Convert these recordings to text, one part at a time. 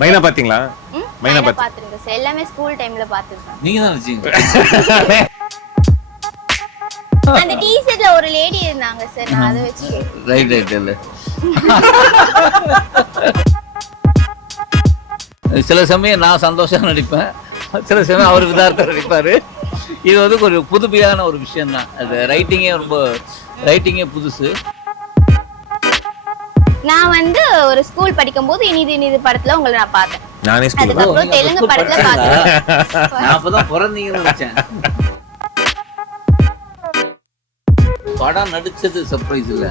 மைனா பாத்தீங்களா? மைனா பாத்துருங்க சார். எல்லாமே ஸ்கூல் டைம்ல பாத்துருக்கேன். நீங்க தான் நினைச்சீங்க. அந்த டீ-ஷர்ட்ல ஒரு லேடி இருந்தாங்க சார். நான் அதை வச்சு ரைட் இல்ல. சில சமயம் நான் சந்தோஷமா நடிப்பேன், சில சமயம் அவர் விதார்த்தம் நடிப்பாரு. இது வந்து ஒரு புதுமையான ஒரு விஷயம் தான். அது ரைட்டிங்கே புதுசு. நான் வந்து ஒரு ஸ்கூல் படிக்கும்போது இனிது படத்துல உங்களை நான் பார்த்தேன். நானே ஸ்கூல் அதுக்கப்புறம் தெலுங்கு படத்துல பார்த்தேன். நான் அப்பதான் பிறந்தீங்கன்னு நினைச்சேன். படம் நடிச்சது சர்ப்ரைஸ் இல்ல,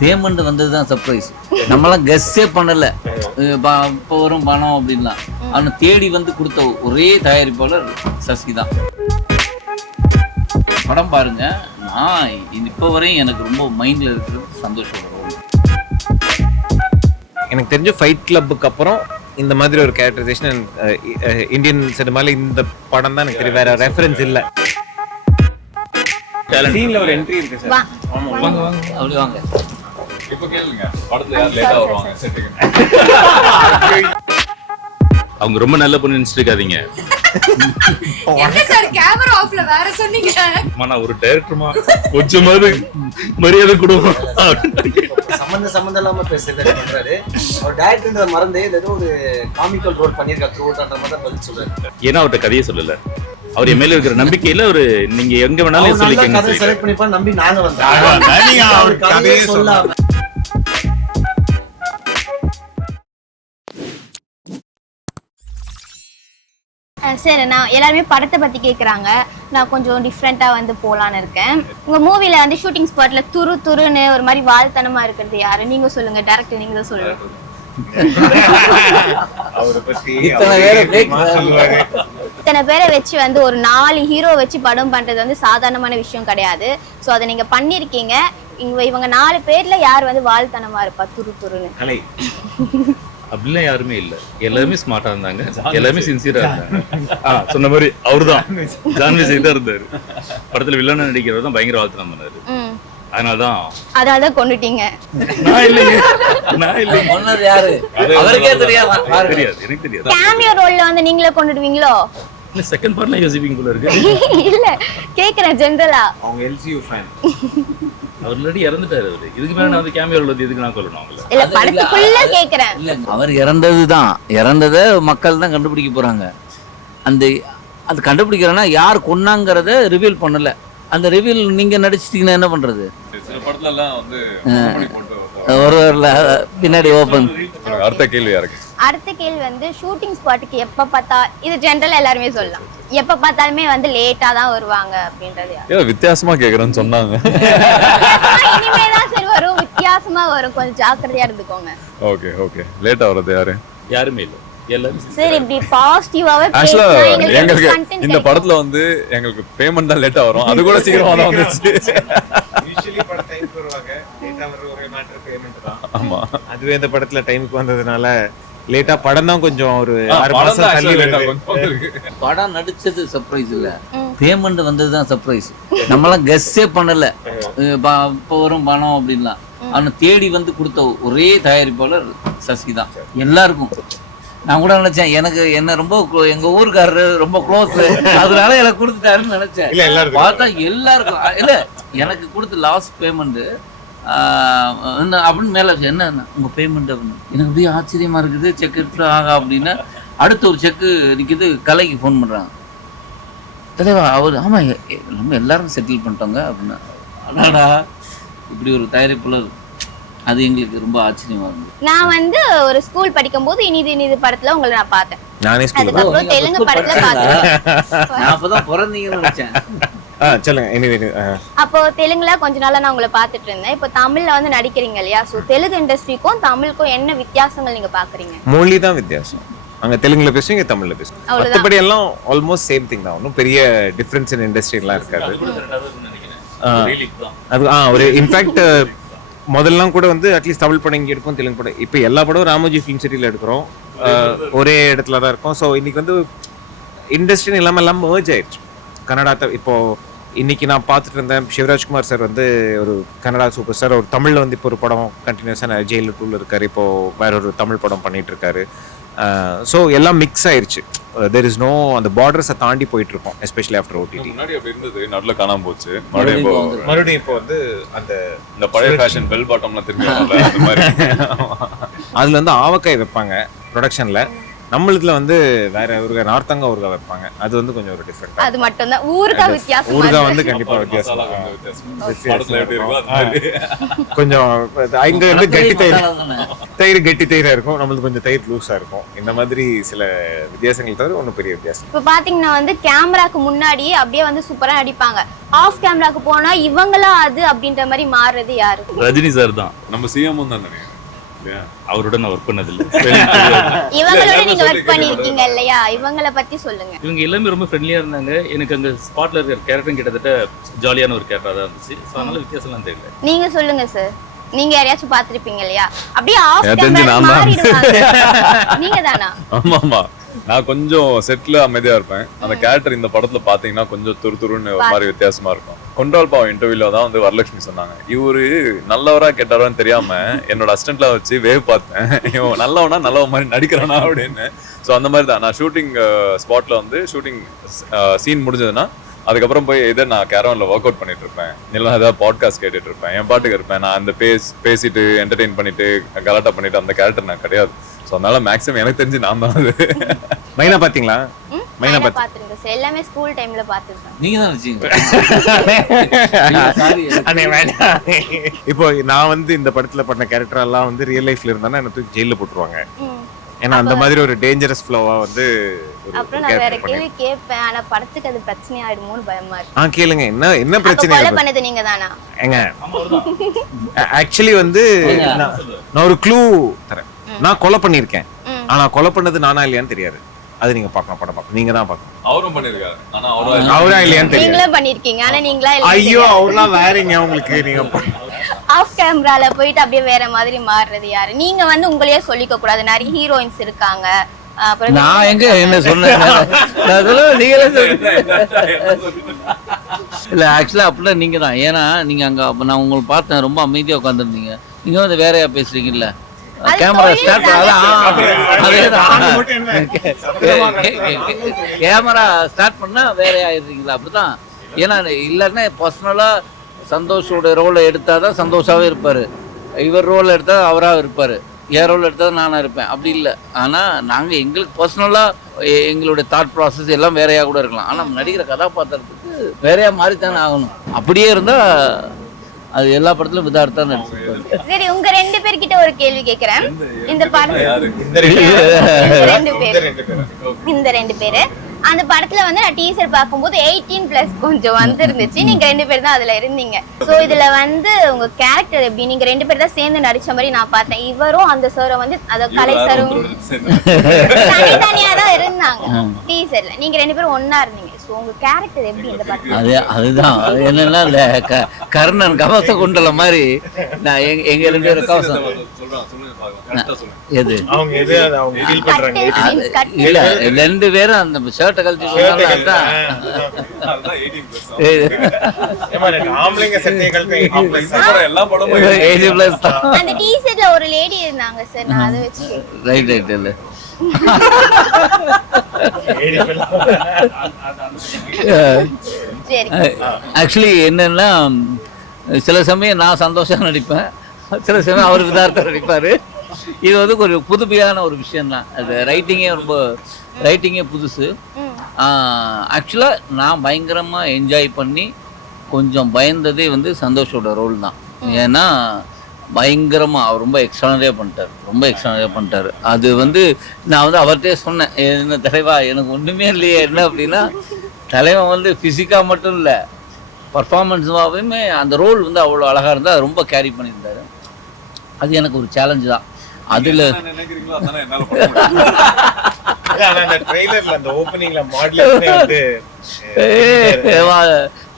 பேமெண்ட் வந்ததுதான் சர்ப்ரைஸ். நம்மளாம் கெஸ்ஸே பண்ணல இப்போ வரும் பணம் அப்படின்லாம். அவனை தேடி வந்து கொடுத்த ஒரே தயாரிப்பாளர் சசி தான். படம் பாருங்க. நான் இப்போ வரையும் எனக்கு ரொம்ப மைண்ட்ல இருக்கிறது சந்தோஷம். எனக்கு தெரிஞ்ச ஃபைட் கிளப்புக்கு அப்புறம் இந்த மாதிரி ஒரு கேரக்டரைசேஷன் இந்தியன் சினிமால இந்த படம் தான் எனக்கு தெரியும். வேற ரெஃபரன்ஸ் இல்ல. சீன்ல ஒரு என்ட்ரி இருக்கு சார். வாங்க அப்படி வாங்க. இப்போ கேளுங்க, படத்துல யார் லேட்டா வருவாங்க செட்டுக்கு? அவங்க ரொம்ப நல்ல பொண்ணு நினைச்சிட்டு இருக்காதீங்க. என்ன சார் கேமரா ஆஃப்ல வேற சொன்னீங்க? நான் ஒரு டைரக்டர்மா, கொஞ்சமாவது மரியாதை கொடுங்க. சம்பந்தம் இல்லாம பேசுறாரு. அவர் டைரக்டர் மறந்து ஏதோ ஒரு காமிக்கல் ரோல் பண்ணிருக்காரு த்ரூஅவுட் மாதிரி பதில் சொல்றாரு. ஏன்னா அவர்கிட்ட கதையை சொல்லல. அவர் என் மேல இருக்கிற நம்பிக்கையில ஒரு நீங்க எங்க வேணாலும் சொல்லிக்கங்க. கதை செலக்ட் பண்ணிப்பா நம்பி நாங்க வந்தோம். கதையே சொல்லாம சார், நான் எல்லாருமே படத்தை பத்தி கேக்குறாங்க. நான் கொஞ்சம் டிஃப்ரெண்டா வந்து போலான்னு இருக்கேன். உங்க மூவில வந்து ஷூட்டிங் ஸ்பாட்ல துருன்னு ஒரு மாதிரி வாழ்த்தனமா இருக்கிறது யாரு? நீங்க சொல்லுங்க. டைரக்டர் நீங்க தான் சொல்லுங்க. இத்தனை பேரை வச்சு வந்து ஒரு 4 ஹீரோ வச்சு படம் பண்றது வந்து சாதாரணமான விஷயம் கிடையாது. ஸோ அதை நீங்க பண்ணிருக்கீங்க. இவங்க 4 பேர்ல யார் வந்து வாழ்த்தனமா இருப்பா துருன்னு? அப்படிலாம் யாருமே இல்ல. எல்லாருமே ஸ்மார்ட்டா இருந்தாங்க, எல்லாருமே சின்சியரா இருந்தாங்க. சொன்ன மாதிரி அவருதான் ஜான்வி செய்தா இருந்தாரு. படத்துல வில்லனா நடிக்கிறவர் தான் பயங்கர வாழ்த்தனம் பண்ணாரு. அதனாலதான் கொண்டுட்டீங்க. நான் இல்லைங்க. சொன்னது யாரு அவருக்கே தெரியாது. எனக்கு தெரியாது. கேமியோ ரோல்ல வந்து நீங்களே கொண்டுடுவீங்களோ? இல்ல செகண்ட் பார்ட்ல யோசிப்பீங்க போல இருக்கு. இல்ல கேக்குறேன் ஜெனரலா. அவங்க எல்சியூ ஃபேன். அவர் ஆல்ரெடி இறந்துட்டாரு. அவரு இதுக்கு மேல நான் வந்து கேமியோ ரோல் எதுக்கு நான் சொல்லணும் அவங்கள? இல்ல படத்துக்குள்ள கேக்குறேன். இல்ல அவர் இறந்ததை மக்கள் தான் கண்டுபிடிக்க போறாங்க. அது கண்டுபிடிக்கிறேன்னா யார் கொன்னாங்கிறத ரிவீல் பண்ணல. அந்த ரிவீல் நீங்க நடிச்சிட்டீங்கன்னா என்ன பண்றது? சில படத்துல எல்லாம் வந்து ஒரு பின்னாடி ஓபன். அடுத்த கேள்வி யாருக்கு? அடுத்த கேள்வி வந்து ஷூட்டிங் ஸ்பாட்டுக்கு எப்ப பார்த்தா, இது ஜெனரலா எல்லாருமே சொல்லலாம், எப்ப பார்த்தாலுமே வந்து லேட்டா தான் வருவாங்க அப்படின்றது. வித்தியாசமா கேக்குறேன்னு சொன்னாங்க. இனிமேதான் சரி வரும், வித்தியாசமா வரும், கொஞ்சம் ஜாக்கிரதையா இருந்துக்கோங்க. ஓகே லேட்டா வரது யாருமே இல்ல. சரி, இப்படி பாசிட்டிவாவே ஆக்சுவலா எங்களுக்கு இந்த படத்துல வந்து எங்களுக்கு பேமெண்ட் தான் லேட்டா வரும். அது கூட சீக்கிரமா தான் வந்துச்சு. யூசுவலி பட டைம்க்கு வருவாங்க, லேட்டா வர ஒரே மேட்டர் பேமெண்ட் தான். ஆமா, அதுவே இந்த படத்துல டைம்க்கு வந்ததுனால லேட்டா படம் தான் கொஞ்சம் ஒரு 6 மாசம் தள்ளி வருது. படம் நடிச்சது சர்ப்ரைஸ் இல்ல, பேமெண்ட் வந்ததுதான் சர்ப்ரைஸ். நம்மளாம் கெஸ்ஸே பண்ணல இப்போ வரும் பணம் அப்படின்லாம். அவனை தேடி வந்து கொடுத்த ஒரே தயாரிப்பாளர் சசி தான். எல்லாருக்கும் நான் கூட நினைச்சேன் என்ன ரொம்ப எங்க ஊருக்காரரு ரொம்ப க்ளோஸ், அதனால எனக்கு கொடுத்துட்டாருன்னு நினைச்சேன். பார்த்தா எல்லாருக்கும் இல்ல, எனக்கு கொடுத்த லாஸ்ட் பேமெண்ட் அப்படின்னு மேல என்ன உங்க பேமெண்ட் அப்படின்னு எனக்கு அப்படியே ஆச்சரியமா இருக்குது. செக் எடுத்துட்டு ஆகா அப்படின்னு அடுத்த ஒரு செக்கு நிற்கிது. கலைக்கு ஃபோன் பண்றாங்க. தலைவா அவர் ஆமா நம்ம எல்லாரும் செட்டில் பண்ணிட்டோங்க அப்படின்னா. அடாடா, இப்படி ஒரு தயாரிப்பாளர், அது எங்களுக்கு ரொம்ப ஆச்சரியமா இருந்தது. நான் வந்து ஒரு ஸ்கூல் படிக்கும்போது இனிது படத்துல உங்களை நான் பார்த்தேன். நானே ஸ்கூல். அதுக்கப்புறம் தெலுங்கு படத்துல பார்த்தேன். நான் அப்பதான் பிறந்தீங்கன்னு நினைச்சேன். சொல்லுங்க. அப்போ தெலுங்குல கொஞ்ச நாளா நான் உங்களை பார்த்துட்டு இருந்தேன். இப்போ தமிழ்ல வந்து நடிக்கிறீங்க இல்லையா? ஸோ தெலுங்கு இண்டஸ்ட்ரிக்கும் தமிழுக்கும் என்ன வித்தியாசங்கள் நீங்க பாக்குறீங்க? மொழி தான் வித்தியாசம். அங்க தெலுங்குல பேசுவீங்க, தமிழ்ல பேசுவீங்க. மற்றபடி எல்லாம் ஆல்மோஸ்ட் சேம் திங் தான். ஒன்றும் பெரிய டிஃபரன்ஸ் இன் இண்டஸ்ட்ரி எல்லாம் இருக்காது. அது ஒரு இன்ஃபேக்ட் முதல்லாம் கூட வந்து அட்லீஸ்ட் தமிழ் படம் இங்கே எடுக்கும், தெலுங்கு படம். இப்போ எல்லா படமும் ராமோஜி ஃபிலிம் சிட்டியில் எடுக்கிறோம், ஒரே இடத்துல தான் இருக்கும். ஸோ இன்னைக்கு வந்து இண்டஸ்ட்ரின்னு எல்லாம் மர்ஜ் ஆயிடுச்சு. கன்னடா இப்போ இன்னைக்கு நான் பார்த்துட்டு இருந்தேன், சிவராஜ்குமார் சார் வந்து ஒரு கன்னடா சூப்பர் ஸ்டார். ஒரு தமிழில் வந்து இப்போ ஒரு படம் கண்டினியூஸாக ஜெயிலர் 2 இருக்காரு. இப்போ வேற ஒரு தமிழ் படம் பண்ணிட்டு இருக்காரு. ஸோ எல்லாம் மிக்ஸ் ஆயிருச்சு. தெர் இஸ் நோ அந்த பார்டர்ஸை தாண்டி போயிட்டு இருக்கோம், எஸ்பெஷலி ஆஃப்டர் ஓடிடி. முன்னாடி அப்படி இருந்தது, நடுவில் காணாம போச்சு. மறுபடியும் இப்போ வந்து அந்த இந்த பழைய ஃபேஷன் பெல் பாட்டம்லாம் திரும்பி வரல, அந்த மாதிரி. அதுல வந்து ஆவக்காய் வைப்பாங்க ப்ரொடக்ஷன்ல, நம்மளுக்குல வந்து வேற ஒரு நார்த்தங்காய் ஊறுகாய் வைப்பாங்க. அது வந்து கொஞ்சம் ஒரு டிஃபரெண்ட். அது மட்டும் தான் ஊறுகாய் வித்தியாசம். ஊறுகாய் வந்து கண்டிப்பா வித்தியாசம். படத்துல எப்படி இருக்கோ அது மாதிரி. கொஞ்சம் அங்க வந்து கெட்டி தயிர் கெட்டி தயிரா இருக்கும், நம்மளுக்கு கொஞ்சம் தயிர் லூஸா இருக்கும். இந்த மாதிரி சில வித்தியாசங்கள் தவிர ஒன்றும் பெரிய வித்தியாசம். இப்போ பாத்தீங்கன்னா வந்து கேமராக்கு முன்னாடி அப்படியே வந்து சூப்பரா நடிப்பாங்க, ஆஃப் கேமராக்கு போனா இவங்களா அது அப்படின்ற மாதிரி மாறுறது யாரு? ரஜினி சார் தான். நம்ம சிஎம் தான் நினைக்கிறேன். அவரோட நான் ஒர்க் பண்ணதில்லை. இவங்களோட நீங்க ஒர்க் பண்ணிருக்கீங்க இல்லையா, இவங்கள பத்தி சொல்லுங்க. இவங்க எல்லாமே ரொம்ப ஃப்ரெண்ட்லியா இருந்தாங்க. எனக்கு அங்க ஸ்பாட்ல இருக்கிற கேரக்டரும் கிட்டத்தட்ட ஜாலியான ஒரு கேரக்டரா தான் இருந்துச்சு. ஸோ அதனால வித்தியாசம்லாம் தெரியல. நீங்க சொல்லுங்க சார், நீங்க யாரையாச்சும் பாத்திருப்பீங்க இல்லையா, அப்படியே ஆஃப் எனக்கு தெரிஞ்சு கேமரா நான் தான். மாறிடுவாங்க. நீங்க தானா? ஆமா, நான் கொஞ்சம் செட்ல அமைதியா இருப்பேன். அந்த கேரக்டர் இந்த படத்துல பாத்தீங்கன்னா கொஞ்சம் துருன்னு ஒரு மாதிரி வித்தியாசமா இருக்கும். கொண்டால் பாவம் இன்டர்வியூல தான் வந்து வரலட்சுமி சொன்னாங்க, இவரு நல்லவரா கெட்டவரான்னு தெரியாம என்னோட அசிஸ்டன்ட்ல வச்சு வேவ் பார்த்தேன், இவன் நல்லவனா நல்லவ மாதிரி நடிக்கிறானா அப்படின்னு. ஸோ அந்த மாதிரி தான் நான் ஷூட்டிங் ஸ்பாட்ல வந்து ஷூட்டிங் சீன் முடிஞ்சதுன்னா அதுக்கப்புறம் போய் எதை நான் கேரவன்ல ஒர்க் அவுட் பண்ணிட்டு இருப்பேன், இல்லைன்னா ஏதாவது பாட்காஸ்ட் கேட்டுட்டு இருப்பேன், என் பாட்டுக்கு இருப்பேன். நான் அந்த பேசிட்டு என்டர்டெயின் பண்ணிட்டு கலாட்டா பண்ணிட்டு அந்த கேரக்டர் நான் கிடையாது. ஸோ அதனால மேக்ஸிமம் எனக்கு தெரிஞ்சு நான் தான் அது. மைனா பாத்தீங்களா? மைனா நான் பாத்துருக்கேன் சார், எல்லாமே ஸ்கூல் டைம்ல பாத்துருக்கேன். நீங்க தான் வச்சீங்க. இப்போ நான் வந்து இந்த படத்துல பண்ண கேரக்டர் எல்லாம் வந்து ரியல் லைஃப்ல இருந்தா என்ன தூக்கி ஜெயில போட்டுருவாங்க. ஏன்னா அந்த மாதிரி ஒரு டேஞ்சரஸ் ஃப்ளோவா வந்து அப்புறம் நான் வேற கேள்வி கேட்பேன், ஆனா படத்துக்கு அது பிரச்சனை ஆயிடுமோன்னு பயமா இருக்கு. கேளுங்க, என்ன அப்ப பிரச்சனை? கொலை பண்ணது நீங்க தானா? ஏங்க ஆக்சுவலி வந்து நான் ஒரு க்ளூ தரேன். நான் கொலை பண்ணிருக்கேன், ஆனா கொலை பண்ணது நானா இல்லையான்னு தெரியாது. அது நீங்க பார்க்கணும், படம் பார்க்கணும், நீங்க தான் பார்க்கணும். அவரும் பண்ணிருக்காரு, ஆனா அவரா இல்லையான்னு தெரியாது. நீங்களும் பண்ணிருக்கீங்க, ஆனா நீங்களா இல்ல. ஐயோ, அவர்லாம் வேறங்க. உங்களுக்கு நீங்க ஆஃப் கேமரால போயிட்டு அப்படியே வேற மாதிரி மாறுறது யாரு? நீங்க வந்து உங்களையே சொல்லிக்க கூடாது, நிறைய ஹீரோயின்ஸ் இருக்காங்க. அப்புறம் நான் எங்க என்ன சொன்னேன்? நான் சொல்ல நீங்களே சொல்லுங்க. இல்ல ஆக்சுவலா அப்படிலாம் நீங்க தான். ஏன்னா நீங்க அங்க நான் உங்களை பார்த்தேன், ரொம்ப அமைதியா உட்காந்துருந்தீங்க. நீங்க வந்து வேறையா பேசுறீங்கல்ல, கேமரா ஸ்டார்ட் கேமரா ஸ்டார்ட் பண்ணா வேற ஆயிடுறீங்களா? அப்படிதான். ஏன்னா இல்லைன்னா பர்சனலா சந்தோஷோட ரோலை எடுத்தாதான் சந்தோஷாவே இருப்பாரு, இவர் ரோல் எடுத்தா அவராக இருப்பாரு, என் ரோல் எடுத்தா நானா இருப்பேன். அப்படி இல்லை. ஆனா நாங்க எங்களுக்கு பர்சனலா எங்களுடைய தாட் ப்ராசஸ் எல்லாம் வேறையா கூட இருக்கலாம். ஆனா நடிக்கிற கதாபாத்திரத்துக்கு வேறையா மாறித்தானே ஆகணும். அப்படியே இருந்தா அது எல்லா படத்திலும் விதார்த்தா நடிச்சிருப்பாரு. சரி, உங்க ரெண்டு பேர்கிட்ட ஒரு கேள்வி கேக்குறேன். இந்த படம் இந்த ரெண்டு பேரு அந்த படத்துல வந்து நான் டீசர் பார்க்கும்போது 18+ கொஞ்சம் வந்து இருந்துச்சு. நீங்க ரெண்டு பேர் தான் அதுல இருந்தீங்க. சோ இதுல வந்து உங்க கேரக்டர் எப்படி? நீங்க ரெண்டு பேர் தான் சேர்ந்து நடிச்ச மாதிரி நான் பார்த்தேன். இவரும் அந்த சாரும் வந்து அத கலை சாரும் தனித்தனியா தான் இருந்தாங்க டீசர்ல. நீங்க ரெண்டு பேரும் ஒன்னா இருந்தீங்க. சோ உங்க கேரக்டர் எப்படி இந்த படத்துல? அதுதான் என்னன்னா இந்த கர்ணன் கவச குண்டல மாதிரி நான் எங்க ரெண்டு பேரும் கவசம் எது இல்ல ரெண்டு பேரும் அந்த ஷர்ட்டை கழட்டி அந்த டீசர்ல ஒரு லேடி இருந்தாங்க சார், நான் அதை வச்சு ரைட் இல்ல ஆக்சுவலி என்னன்னா சில சமயம் நான் சந்தோஷம் நடிப்பேன், சில சமயம் அவர் விதார்த்தம் நடிப்பாரு. இது வந்து ஒரு புதுமையான ஒரு விஷயம் தான். அது ரைட்டிங்கே புதுசு. ஆக்சுவலாக நான் பயங்கரமாக என்ஜாய் பண்ணி கொஞ்சம் பயந்ததே வந்து சந்தோஷோட ரோல் தான். ஏன்னா பயங்கரமாக அவர் ரொம்ப எக்ஸ்ட்ரானரியாக பண்ணிட்டார். அது வந்து நான் வந்து அவர்கிட்டே சொன்னேன், என்ன தலைவா எனக்கு ஒன்றுமே இல்லையே. என்ன அப்படின்னா தலைவன் வந்து ஃபிசிக்காக மட்டும் இல்லை, பர்ஃபார்மன்ஸாகவுமே அந்த ரோல் வந்து அவ்வளோ அழகாக இருந்தால் அது ரொம்ப கேரி பண்ணியிருந்தாரு. அது எனக்கு ஒரு சேலஞ்சு தான். அதில்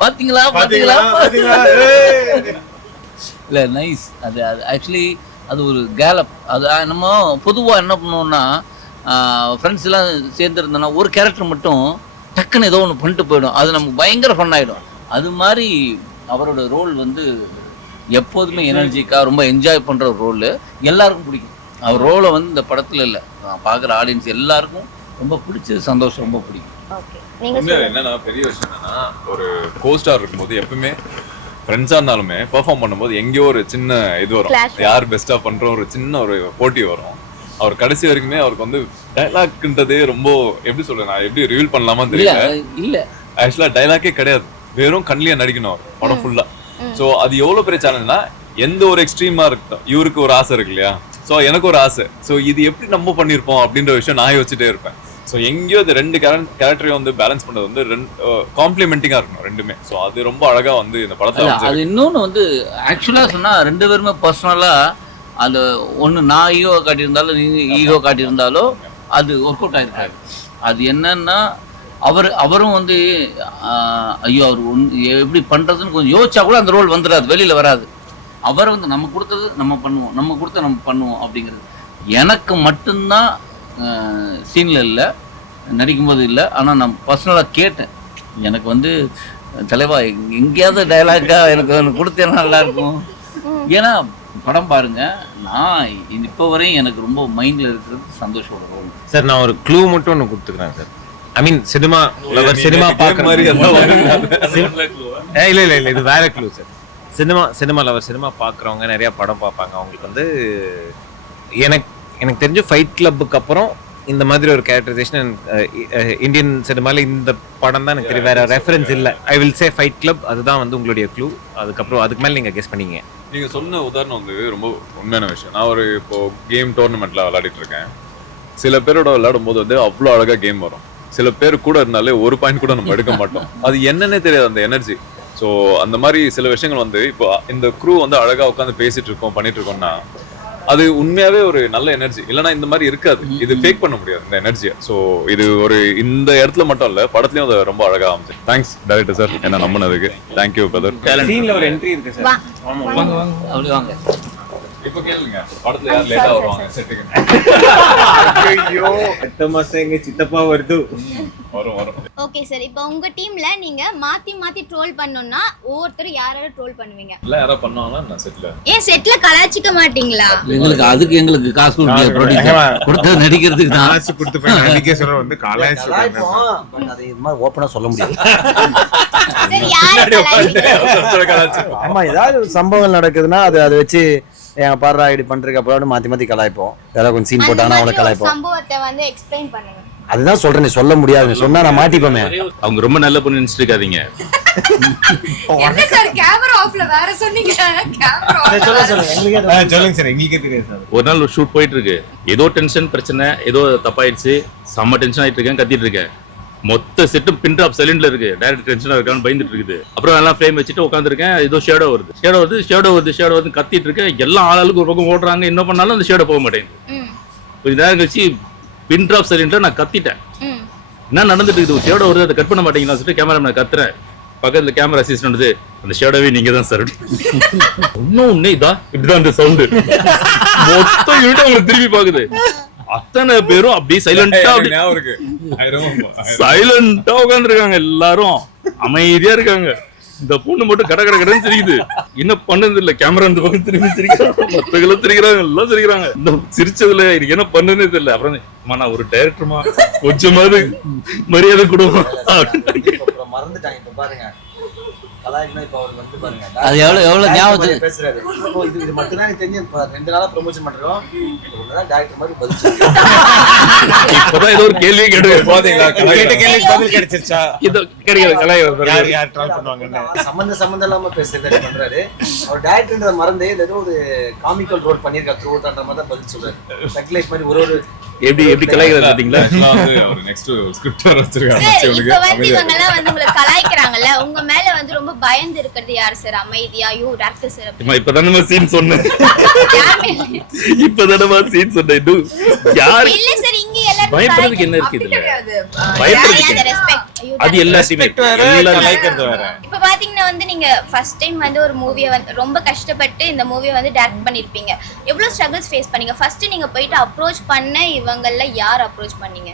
பார்த்தீங்களா இல்லை நைஸ். அது ஆக்சுவலி அது ஒரு கேலப். அது நம்ம பொதுவாக என்ன பண்ணுவோம்னா ஃப்ரெண்ட்ஸ் எல்லாம் சேர்ந்துருந்தோன்னா ஒரு கேரக்டர் மட்டும் டக்குன்னு ஏதோ ஒன்று பண்ணிட்டு போயிடும், அது நமக்கு பயங்கர ஃபன் ஆகிடும். அது மாதிரி அவரோட ரோல் வந்து எப்போதுமே எனர்ஜிக்காக ரொம்ப என்ஜாய் பண்ணுற ஒரு ரோல், எல்லாருக்கும் பிடிக்கும். அவர் ரோலை வந்து இந்த படத்தில் இல்லை, நான் பார்க்குற ஆடியன்ஸ் எல்லாருக்கும் ரொம்ப பிடிச்சது, சந்தோஷம், ரொம்ப பிடிக்கும். ஓகே நீங்க உண்மையா என்னன்னா பெரிய விஷயம் என்னன்னா ஒரு கோஸ்டார் இருக்கும்போது எப்பவுமே ஃப்ரெண்ட்ஸா இருந்தாலுமே பெர்ஃபார்ம் பண்ணும்போது எங்கேயோ ஒரு சின்ன இது வரும், Clash. யார் பெஸ்டா பண்றோம் ஒரு சின்ன ஒரு போட்டி வரும். அவர் கடைசி வரைக்குமே அவருக்கு வந்து டைலாக்ன்றதே ரொம்ப எப்படி சொல்றேன், நான் எப்படி ரிவீல் பண்ணலாமான்னு இல்லை தெரியல. இல்லை ஆக்சுவலா டைலாக்கே கிடையாது, வெறும் கண்ணிலே நடிக்கணும் அவர் படம் ஃபுல்லா. ஸோ அது எவ்வளவு பெரிய சேலஞ்ச்னா எந்த ஒரு எக்ஸ்ட்ரீமா இருக்கட்டும், இவருக்கு ஒரு ஆசை இருக்கு இல்லையா, ஸோ எனக்கு ஒரு ஆசை, ஸோ இது எப்படி நம்ம பண்ணியிருப்போம் அப்படின்ற விஷயம் நான் யோசிச்சுட்டே இருப்பேன். ஸோ எங்கேயோ இந்த ரெண்டு கேரக்டரையும் வந்து பேலன்ஸ் பண்ணது வந்து காம்ப்ளிமெண்டிங்காக இருக்கணும் ரெண்டுமே. ஸோ அது ரொம்ப அழகா வந்து இந்த படத்தில் அது இன்னொன்று வந்து ஆக்சுவலாக சொன்னால் 2 பேருமே பர்சனலாக அந்த ஒன்று நான் ஈகோ காட்டியிருந்தாலும் நீங்கள் ஈகோ காட்டியிருந்தாலோ அது ஒர்க் அவுட் ஆகிருக்காரு. அது என்னன்னா அவரும் வந்து ஐயோ அவர் எப்படி பண்ணுறதுன்னு கொஞ்சம் யோசிச்சா கூட அந்த ரோல் வந்துடாது, வெளியில் வராது. அவர் வந்து நம்ம கொடுத்தது நம்ம பண்ணுவோம், நம்ம கொடுத்த நம்ம பண்ணுவோம் அப்படிங்கிறது. எனக்கு மட்டும்தான் சீனில் இல்லை, நடிக்கும்போது இல்லை. ஆனால் நான் பர்சனலாக கேட்டேன், எனக்கு வந்து தலைவா எங்கேயாவது டைலாக்காக எனக்கு ஒன்று கொடுத்தேன்னா நல்லாயிருக்கும். ஏன்னா படம் பாருங்க, நான் இப்போ வரையும் எனக்கு ரொம்ப மைண்டில் இருக்கிறது சந்தோஷோட ரோல். சார் நான் ஒரு க்ளூ மட்டும் ஒன்று கொடுத்துக்கிறேன் சார். ஐ மீன் சினிமா பார்க்குற மாதிரி இல்லை இல்லை இல்லை, இது வேற க்ளூ சார். சினிமா பார்க்குறவங்க நிறையா படம் பார்ப்பாங்க. அவங்களுக்கு வந்து எனக்கு தெரிஞ்ச ஃபைட் கிளப்புக்கு அப்புறம் இந்த மாதிரி ஒரு கேரக்டரைசேஷன் இந்தியன் சினிமாவில் இந்த படம் தான் எனக்கு தெரியும், வேற ரெஃபரன்ஸ் இல்லை. I will say fight club, அதுதான் வந்து உங்களுடைய க்ளூ. அதுக்கப்புறம் அதுக்கு மேலே நீங்கள் கெஸ் பண்ணீங்க. நீங்க சொன்ன உதாரணம் வந்து ரொம்ப உண்மையான விஷயம். நான் ஒரு இப்போ கேம் டோர்னமெண்ட்ல விளையாடிட்டு இருக்கேன். சில பேரோட விளையாடும் போது வந்து அவ்வளோ அழகா கேம் வரும், சில பேர் கூட இருந்தாலே ஒரு பாயிண்ட் கூட நம்ம எடுக்க மாட்டோம். அது என்னன்னே தெரியாது அந்த எனர்ஜி. ஸோ அந்த மாதிரி சில விஷயங்கள் வந்து இப்போ இந்த க்ரூ வந்து அழகா உட்காந்து பேசிட்டு இருக்கோம் பண்ணிட்டு இருக்கோம்னா அது உண்மையாவே ஒரு நல்ல எனர்ஜி. இல்லைன்னா இந்த மாதிரி இருக்காது, இது ஃபேக் பண்ண முடியாது இந்த எனர்ஜியை. ஸோ இது ஒரு இந்த இடத்துல மட்டும் இல்ல, படத்துலயும் அது ரொம்ப அழகா அமைச்சு. தேங்க்ஸ் டைரக்டர் சார் என்ன நம்பினதுக்கு. Thank you brother. சீன்ல ஒரு என்ட்ரி இருக்கு சார். அப்படி வாங்க. இப்போ கேளுங்க, படத்துல யார் லேட்டா வருவாங்க செட்டுக்கு? ஐயோ 8 மாசம் எங்க சித்தப்பா வருது. வரும். ஓகே சார், இப்போ உங்க டீம்ல நீங்க மாத்தி ட்ரோல் பண்ணனும்னா ஒவ்வொருத்தரும் யாரை ட்ரோல் பண்ணுவீங்க? எல்லாம் யாரா பண்ணுவாங்களா நான் செட்ல? ஏன் செட்ல கலாய்ச்சிக்க மாட்டீங்களா? எங்களுக்கு காசு கொடுக்கல, ப்ரொடியூசர் கொடுத்து நடிக்கிறதுக்கு தான் காசு கொடுத்து போய் நடிக்க சொல்ற வந்து காலேஜ் பட் அது இது மாதிரி ஓப்பனா சொல்ல முடியாது. சரி யாரை கலாய்ப்பீங்க? ஆமா, ஏதாவது ஒரு சம்பவம் நடக்குதுன்னா அதை வச்சு என் பாடுறா இப்படி பண்றதுக்கு அப்புறம் மாத்தி கலாய்ப்போம். ஏதாவது கொஞ்சம் சீன் போட்டானா அவளை கலாய்ப்போம். சம்பவத்தை வந்து எக்ஸ்பிளைன் பண்ணுங்க. அதுதான் சொல்றேன், நீ சொல்ல முடியாது, சொன்னா நான் மாட்டிப்போமே. அவங்க ரொம்ப நல்ல பொண்ணு நினைச்சிட்டு இருக்காதீங்க. என்ன சார் கேமரா ஆஃப்ல வேற சொன்னீங்க? கேமரா சொல்லுங்க சார், எங்களுக்கே தெரியாது சார். ஒரு நாள் ஒரு ஷூட் போயிட்டு இருக்கு, ஏதோ டென்ஷன் பிரச்சனை, ஏதோ தப்பாயிடுச்சு, செம்ம டென்ஷன் ஆயிட்டு இருக்கேன், கத்திட்டு இருக்கேன். மொத்த செட்டும் பின் ட்ராப் சைலண்ட்ல இருக்கு, டைரக்ட் டென்ஷனா இருக்கான்னு பயந்துட்டு இருக்குது. அப்புறம் எல்லாம் ஃப்ரேம் வச்சுட்டு உட்காந்துருக்கேன், ஏதோ ஷேடோ வருது கத்திட்டு இருக்கேன். எல்லாம் ஆளுக்கு ஒரு பக்கம் ஓடுறாங்க, என்ன பண்ணாலும் அந்த ஷேடோ போக மாட்டேங்குது. கொஞ்ச நேரம் கழிச்சு பின் ட்ராப் சைலண்ட்ல நான் கத்திட்டேன், என்ன நடந்துட்டு இருக்குது, ஷேடோ வருது, அதை கட் பண்ண மாட்டீங்களா சொல்லிட்டு கேமரா நான் கத்துறேன். பக்கத்துல கேமரா அசிஸ்டன்ட் வந்து அந்த ஷேடோவே நீங்க தான் சார். ஒன்னும் இதா இப்படிதான் அந்த சவுண்டு மொத்த யூனிட் அவங்க திரும்பி பாக்குது. அத்தனை பேரும் அப்படியே சைலண்டா உட்கார்ந்து இருக்காங்க, எல்லாரும் அமைதியா இருக்காங்க. இந்த பொண்ணு மட்டும் கடன்னு சிரிக்குது, என்ன பண்ணது இல்ல. கேமரா இந்த பக்கம் திரும்பி சிரிக்கிறாங்க, மத்தவங்களும் சிரிக்கிறாங்க, எல்லாம் சிரிக்கிறாங்க. இந்த சிரிச்சதுல எனக்கு என்ன பண்ணுன்னு தெரியல. அப்புறம் நான் ஒரு டைரக்டர்மா, கொஞ்சமாவது மரியாதை கொடுவோம் மறந்துட்டாங்க. இப்ப பாருங்க அது எவ்வளவு ஞாபகம் பேசுறாரு. இது மட்டும் தான் தெரிஞ்சு 2 நாளா ப்ரொமோஷன் பண்றோம். டைரக்டர் மாதிரி பதில் இப்பதான் ஏதோ ஒரு கேள்வி கேட்டு பாத்தீங்களா, கேட்ட கேள்விக்கு பதில் கிடைச்சிருச்சா? இது கிடைக்கிறது யார் ட்ரோல் பண்ணுவாங்க? சம்பந்தம் இல்லாம பேசுறது பண்றாரு. அவர் டைரக்டர் மறந்து ஏதோ ஒரு காமிக்கல் ரோல் பண்ணிருக்காரு த்ரூ அவுட் அந்த மாதிரி தான் பதில் சொல்றாரு. ரெகுலேட் மாதிரி ஒரு எப்படி கலாய்கிறது பாத்தீங்களா? அவர் நெக்ஸ்ட் ஸ்கிரிப்ட் வச்சிருக்காங்க. இப்போ வந்து இவங்க எல்லாம் வந்து உங்களை கலாய்க்கறாங்கல, உங்க மேல வந்து ரொம்ப பயந்து இருக்கிறது யார் சார்? அமைதியா யூ டைரக்டர் சார். இப்பதானே சீன் சொன்னேன், இப்பதானே சீன் சொன்னேன். யார் இல்ல சார், இங்க எல்லாரும் பயப்படுறதுக்கு என்ன இருக்கு இதுல? பயப்படுறதுக்கு ரெஸ்பெக்ட், அது எல்லாத்தையுமே கலாய்க்கிறது வேற. இப்போ பாத்தீங்கன்னா வந்து நீங்க ஃபர்ஸ்ட் டைம் வந்து ஒரு மூவியை வந்து ரொம்ப கஷ்டப்பட்டு இந்த மூவியை வந்து டைரக்ட் பண்ணிருப்பீங்க. எவ்வளவு ஸ்ட்ரகிள்ஸ் ஃபேஸ் பண்ணீங்க? ஃபர்ஸ்ட் நீங்க போயிட்டு அப்ரோச் பண்ண இவங்கள யார் அப்ரோச் பண்ணீங்க?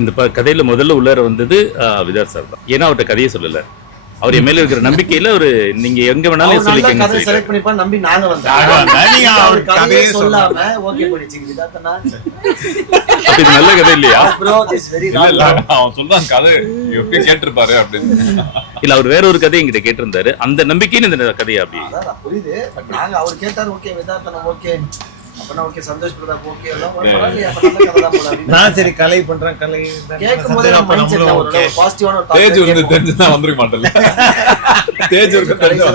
இந்த கதையில முதல்ல உள்ளார வந்தது விதார் சார் தான். ஏன்னா அவர்கிட்ட கதையை சொல்லல, அவர் என் மேல இருக்கிற நம்பிக்கையில ஒரு நீங்க எங்க வேணாலும் அவர் நல்ல சொல்லிக்கங்க கதை செலக்ட் பண்ணிப்பா நம்பி நாங்க வந்தோம். நீங்க அவர் அவர் கதையே கதையே சொல்லாம ஓகே பண்ணிச்சிங்க. இதாத்தனா அப்ப இது நல்ல கதை இல்லையா? bro this very இல்ல இல்ல wrong. அவன் சொல்றான் கதை எப்படி கேட்டிருப்பாரு அப்படின்னு. இல்ல அவர் வேற ஒரு கதை என்கிட்ட கேட்டிருந்தாரு. அந்த நம்பிக்கைன்னு இந்த கதையா அப்படி? அதான் புரியுது. பட் நாங்க அவர் கேட்டாரு ஓகே விதாத்தனா ஓகே. அப்பனா ஓகே சந்தோஷ் பிரதாப் ஓகே எல்லாம் பரவாயில்லையா அப்ப நல்ல கதை தான் போல அப்படின்னு. நான் சரி கலை பண்றேன் கலை கேட்கும்போது நம்ம மைண்ட் செட்ல ஒரு பாசிட்டிவான ஒரு தேஜ் தாட் வந்து தெரிஞ்சுதான் வந்துருக்க மாட்டேன்ல. தேஜ் ஒரு தெரிஞ்சு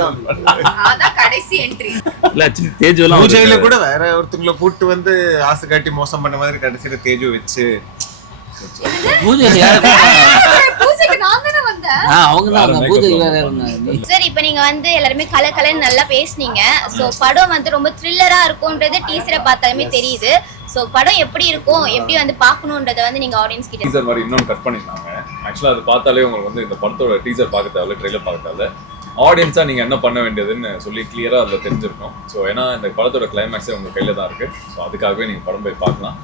அதான் கடைசி என்ட்ரி. இல்ல ஆக்சுவலி தேஜுலாம் பூஜையில கூட வேற ஒருத்தங்களை கூட்டு வந்து ஆசை காட்டி மோசம் பண்ண மாதிரி கடைசியில தேஜு வச்சு பூஜையில யாரை கூப்பிட்டாங்க? பூஜைக்கு நான் தானே வந்தேன். அவங்க தான் பூஜை வேற இருந்தாங்க. சரி இப்போ நீங்க வந்து எல்லாருமே கலன்னு நல்லா பேசுனீங்க. ஸோ படம் வந்து ரொம்ப த்ரில்லரா இருக்கும்ன்றது டீசரை பார்த்தாலுமே தெரியுது. ஸோ படம் எப்படி இருக்கும், எப்படி வந்து பார்க்கணுன்றதை வந்து நீங்க ஆடியன்ஸ் கிட்ட டீசர் மாதிரி இன்னொன்று கட் பண்ணிருந்தாங்க. ஆக்சுவலா அது பார்த்தாலே உங்களுக்கு வந்து இந்த படத்தோட டீசர் பார்க்க தேவையில்ல, ட்ரெய்லர் பார்க்க தேவையில்ல. ஆடியன்ஸா நீங்க என்ன பண்ண வேண்டியதுன்னு சொல்லி கிளியரா அதில் தெரிஞ்சிருக்கும். ஸோ ஏன்னா இந்த படத்தோட கிளைமேக்ஸே உங்க கையில தான் இருக்கு. ஸோ அதுக்காகவே நீங்க படம் போய் பார்க்கலாம்.